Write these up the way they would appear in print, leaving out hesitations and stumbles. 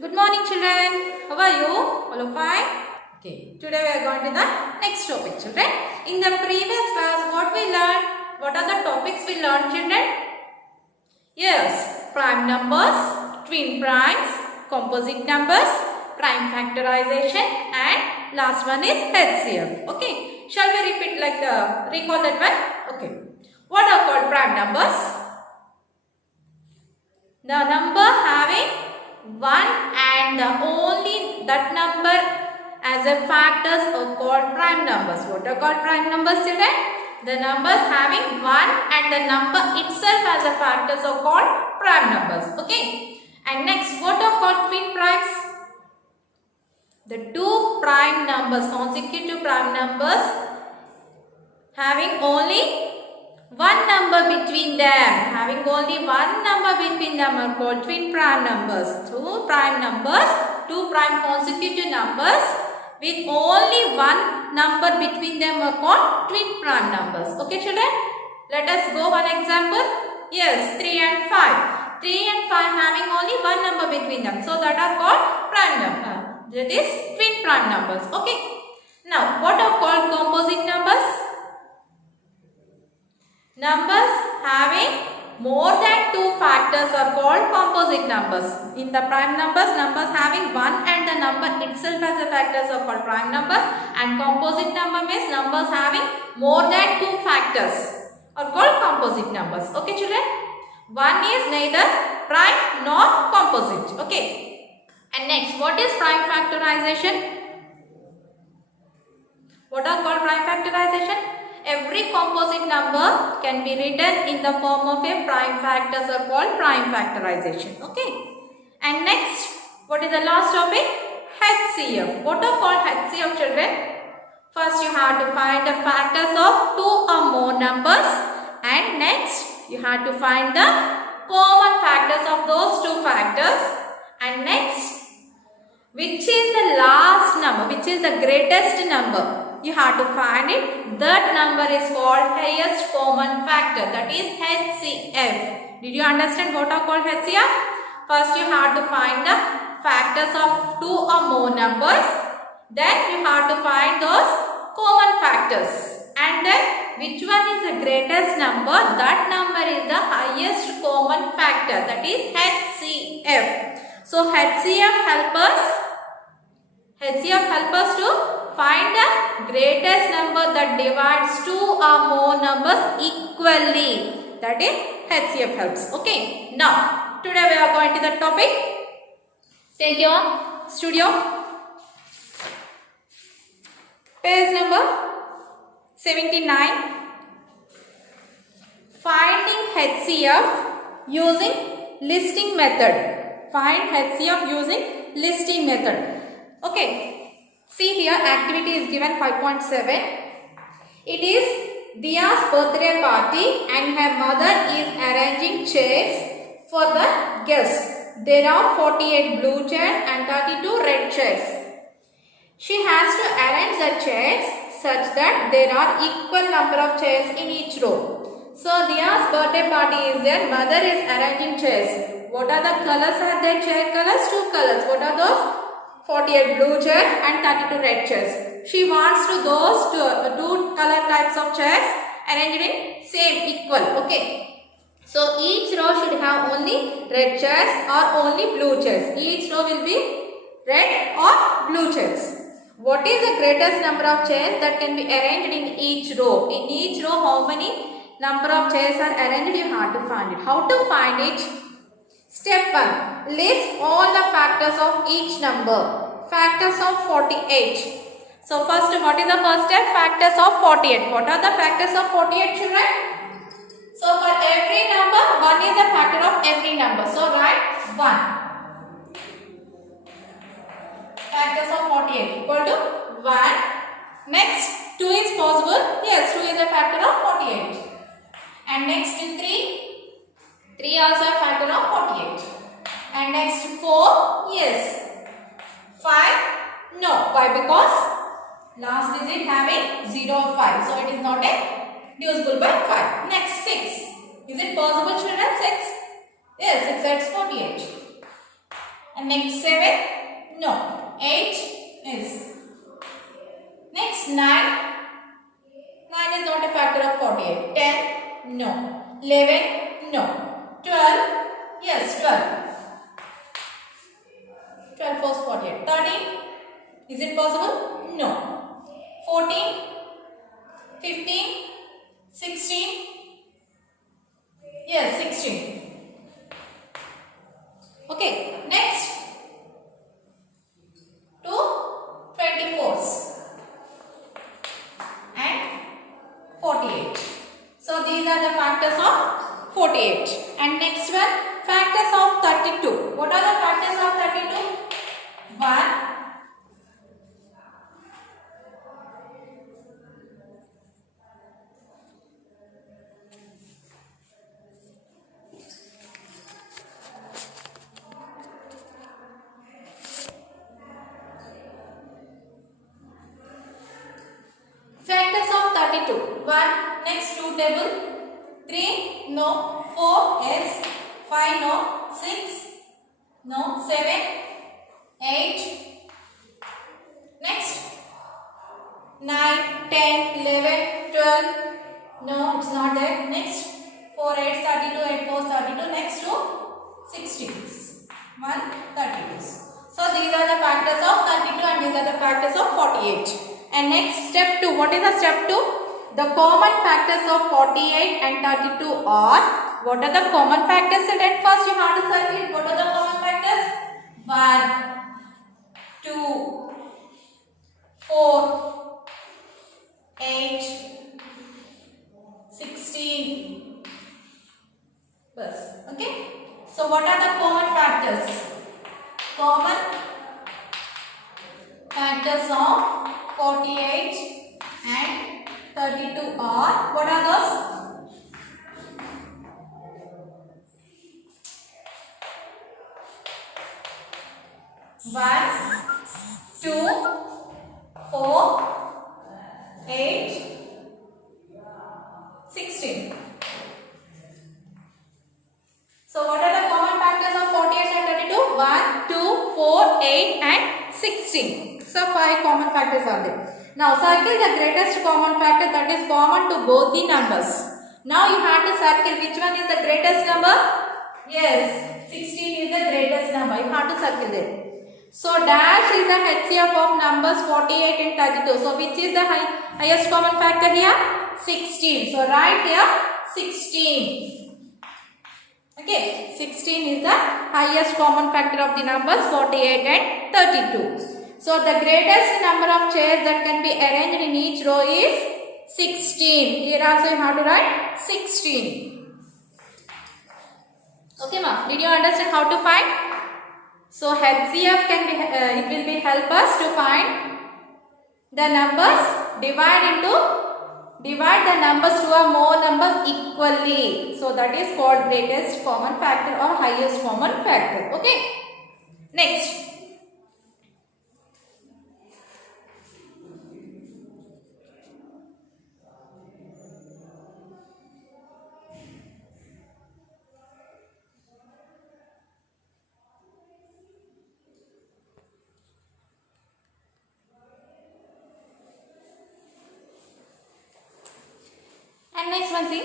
Good morning, children. How are you? All are fine? Okay. Today we are going to the next topic, children. In the previous class, what we learned? What are the topics we learned, children? Yes, prime numbers, twin primes, composite numbers, prime factorization, and last one is HCF. Okay. Shall we repeat recall that one? Okay. What are called prime numbers? The number having one and the only that number as a factors are called prime numbers. What are called prime numbers, children? The numbers having one and the number itself as a factors are called prime numbers. Okay. And next, what are called twin primes? The two prime numbers, consecutive prime numbers having only one number between them, having only one number between them are called twin prime numbers. Two prime numbers, two prime consecutive numbers with only one number between them are called twin prime numbers. Okay, children? Let us go one example. Yes, 3 and 5. 3 and 5 having only one number between them. So that are called prime numbers. That is twin prime numbers. Okay. Now, what are called composite numbers? Numbers having more than two factors are called composite numbers. In the prime numbers, numbers having one and the number itself as a factors are called prime numbers, and composite number means numbers having more than two factors are called composite numbers. Okay, children? One is neither prime nor composite. Okay. And next, what is prime factorization? What are called prime factorization? Every composite number can be written in the form of a prime factors are called prime factorization. Okay. And next, what is the last topic? HCF. What are called HCF, children? First, you have to find the factors of two or more numbers, and next, you have to find the common factors of those two factors, and next, which is the last number, which is the greatest number. You have to find it. That number is called highest common factor. That is HCF. Did you understand what are called HCF? First, you have to find the factors of two or more numbers. Then you have to find those common factors. And then which one is the greatest number? That number is the highest common factor. That is HCF. So HCF help us to find the greatest number that divides two or more numbers equally. That is HCF helps. Okay. Now, today we are going to the topic. Take your studio. Page number 79. Finding HCF using listing method. Find HCF using listing method. Okay. See here, activity is given 5.7. It is Dia's birthday party and her mother is arranging chairs for the guests. There are 48 blue chairs and 32 red chairs. She has to arrange the chairs such that there are equal number of chairs in each row. So Dia's birthday party is there. Mother is arranging chairs. What are the colors? Are there chair colors? Two colors. What are those? 48 blue chairs and 32 red chairs. She wants to those two color types of chairs arranged in same equal. Okay. So each row should have only red chairs or only blue chairs. Each row will be red or blue chairs. What is the greatest number of chairs that can be arranged in each row? In each row, how many number of chairs are arranged? You have to find it. How to find it? Step 1. List all the factors of each number. Factors of 48. So first, what is the first step? Factors of 48. What are the factors of 48, children? So for every number, 1 is a factor of every number. So write 1. Factors of 48 equal to 1. Next, 2 is possible. Yes, 2 is a factor of 48. And next 3. 3 also a factor of 48. And next 4. Yes. 5? No. Why? Because last digit having 0 or 5. So it is not a divisible by 5. Next 6. Is it possible, children? 6? Yes, 6 is 48. And next 7, no. 8 is. Next 9. 9 is not a factor of 48. 10, no. 11, no. 12, yes, 12. 12 was 48. 13, is it possible? No. 14, 15, 16, yes, 16. Okay, next 2 24s and 48. So these are the factors of 48. And next one, factors of 32. What are the factors of 32? 1, factors of 32. 1, next 2 table. 3, no. 4, yes. 5, no. 6, no. 7, 8. Next 9, 10, 11, 12. No, it's not there. Next 4, 8, 32, 8, 4, 32. Next to 16s. 1, 32. So these are the factors of 32 and these are the factors of 48. And next step 2. What is the step 2? The common factors of 48 and 32 are. What are the common factors? So let first you have to circle it. What are the common factors? 1, 2, 4, 8, 16. Plus. Okay. So what are the common factors? Common factors of 48 and 32 are. What are those? 1, 2, 4, 8, 16. So what are the common factors of 48 and 32? 1, 2, 4, 8 and 16. So 5 common factors are there. Now circle the greatest common factor that is common to both the numbers. Now you have to circle which one is the greatest number? Yes, 16 is the greatest number. You have to circle it. So dash is the HCF of numbers 48 and 32. So which is the highest common factor here? 16. So write here 16. Okay, 16 is the highest common factor of the numbers 48 and 32. So the greatest number of chairs that can be arranged in each row is 16. Here also you have to write 16. Okay ma, did you understand how to find? So HCF can be, it will be help us to find the numbers, divide the numbers to a more numbers equally. So that is called greatest common factor or highest common factor. Okay. Next. And next one, see,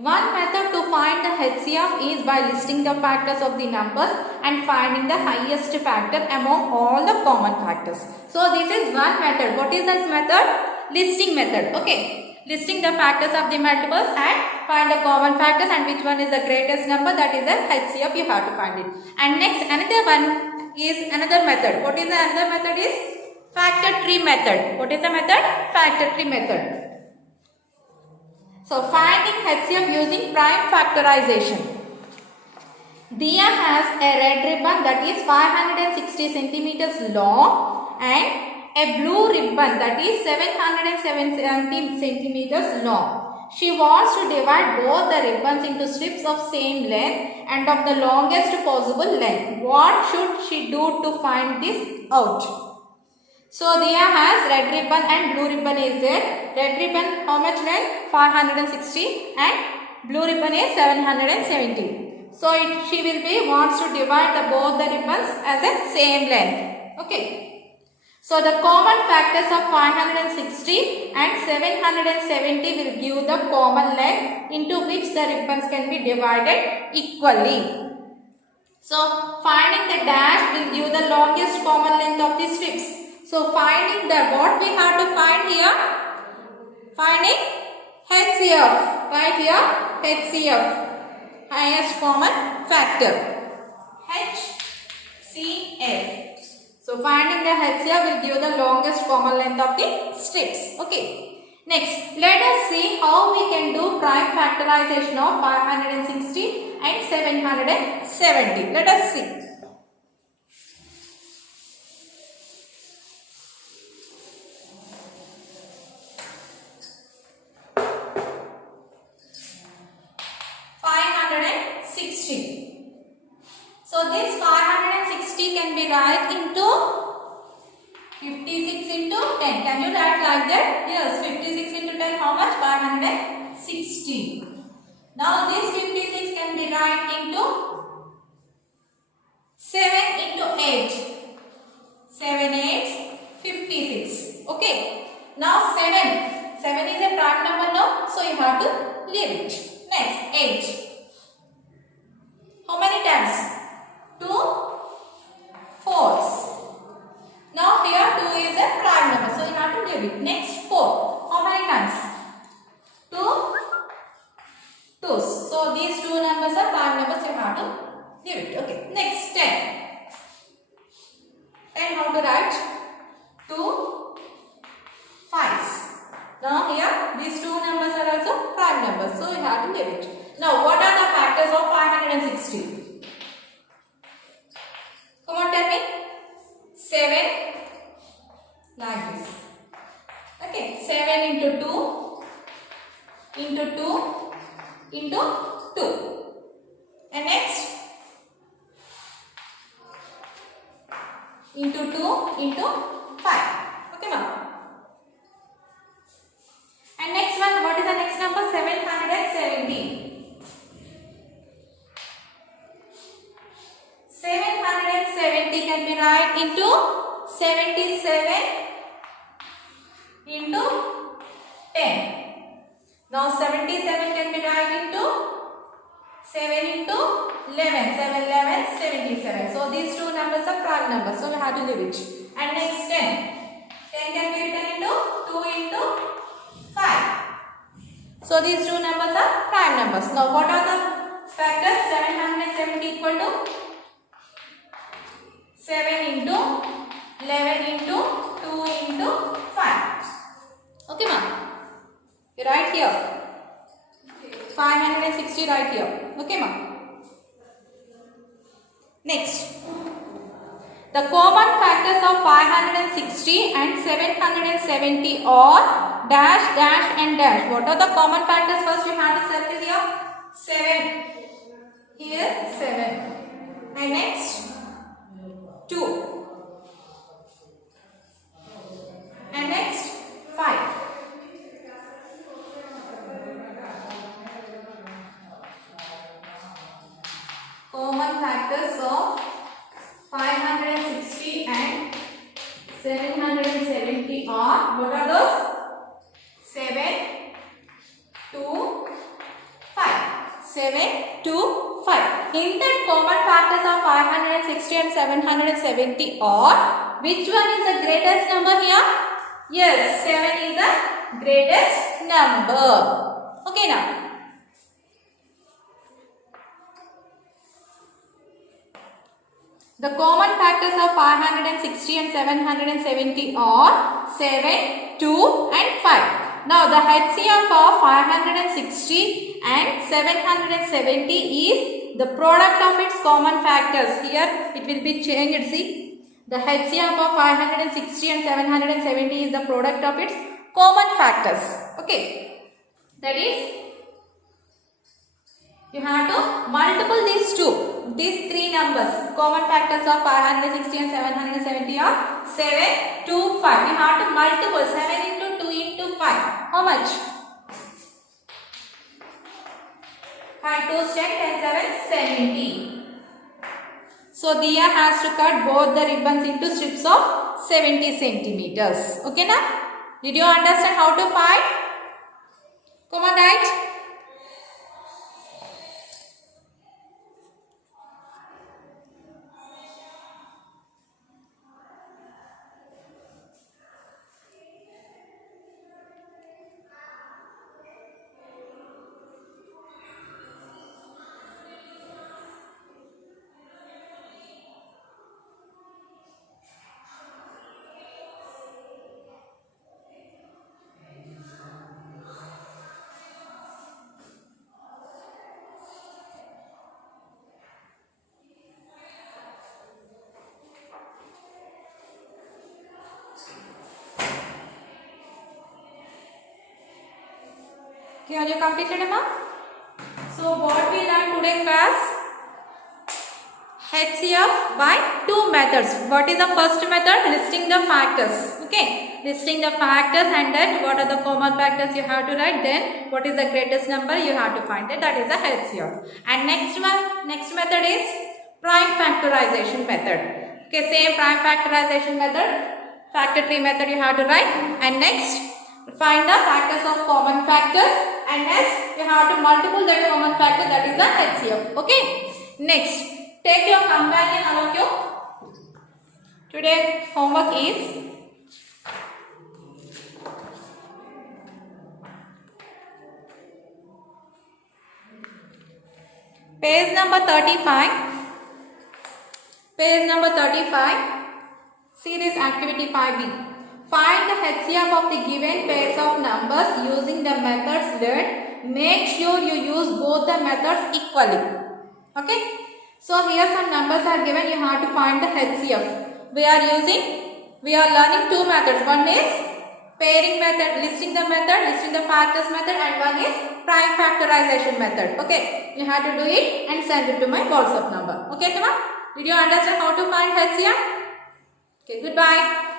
one method to find the HCF is by listing the factors of the numbers and finding the highest factor among all the common factors. So this is one method. What is this method? Listing method. Okay. Listing the factors of the multiples and find the common factors and which one is the greatest number, that is the HCF, you have to find it. And next another one is another method. What is the another method is factor tree method. What is the method? Factor tree method. So finding HCF using prime factorization. Diya has a red ribbon that is 560 centimeters long and a blue ribbon that is 770 centimeters long. She wants to divide both the ribbons into strips of same length and of the longest possible length. What should she do to find this out? So Diya has red ribbon and blue ribbon is there. Red ribbon how much length? 560 and blue ribbon is 770. So she will be wants to divide both the ribbons as a same length. Okay. So the common factors of 560 and 770 will give the common length into which the ribbons can be divided equally. So finding the dash will give the longest common length of the strips. So finding the what we have to find here? Finding HCF. Right here HCF. Highest common factor. HCF. So finding the HCF will give the longest common length of the strips. Okay. Next, let us see how we can do prime factorization of 560 and 770. Let us see. So this 560 can be write into 56 into 10. Can you write like that? Yes, 56 into 10 how much? 560. Now this 56 can be write into 7 into 8. 7 8 56. Okay. Now 7. 7 is a prime number now. So you have to leave it. Next 8. How many times? 2 fours. Now here 2 is a prime number, so you have to leave it. Next 4. How many times? 2 twos. So these two numbers are prime numbers, you have to leave it. Okay. Next 10. 10 how to write? 2 fives. Now here these two numbers are also prime numbers, so you have to leave it. Now what are the factors of 560? Come on, tell me. 7 like this. Okay, 7 into 2 into 2 into 2. And next into 2 into 5. Okay, ma'am. And next one, what is the next number? 770. 770 can be write into 77 into 10. Now 77 can be write into 7 into 11. 7 11 77. So these two numbers are prime numbers. So we have to leave it. And next 10. 10 can be written into 2 into 5. So these two numbers are prime numbers. Now what are the factors? 770 equal to 7 into 11 into 2 into 5. Okay, ma'am. You write here. 560 right here. Okay, ma'am. Next. The common factors of 560 and 770 are dash, dash and dash. What are the common factors? First we have to circle here. 7. Here 7. And next 2. And next 5. Common factors of 560 and 770 are, what are those? 7, 2, 5. 7, 2, 5. In that common factors of 560 and 770 are, which one is the greatest number here? Yes, 7 is the greatest number. Okay now. The common factors of 560 and 770 are 7, 2 and 5. Now the HCF of 560 and 770 is the product of its common factors. Here it will be changed. See, the HCF of 560 and 770 is the product of its common factors. Okay, that is, you have to multiple these two. These three numbers, common factors of 560 and 770 are 7, 2, 5. You have to multiple 7 into 2 into 5. How much? 5 2 10, 10 7 70. So Diya has to cut both the ribbons into strips of 70 centimeters. Okay na? Did you understand how to find? Come on, right? Okay, are you completed, Emma? So what we learned today class? HCF by two methods. What is the first method? Listing the factors. Okay, listing the factors and then what are the common factors you have to write. Then what is the greatest number you have to find it. That is the HCF. And next method is prime factorization method. Okay, same prime factorization method. Factor tree method you have to write. And next find the factors of common factors. And next you have to multiple the common factor. That is the HCF. Okay. Next, take your companion all of you. Today homework is page number 35. Page number 35. See this activity 5B. Find the HCF of the given pairs of numbers using the methods learned. Make sure you use both the methods equally. Okay. So here some numbers are given. You have to find the HCF. We are learning two methods. One is pairing method, listing the factors method, and one is prime factorization method. Okay. You have to do it and send it to my WhatsApp number. Okay, Tama? Did you understand how to find HCF? Okay, goodbye.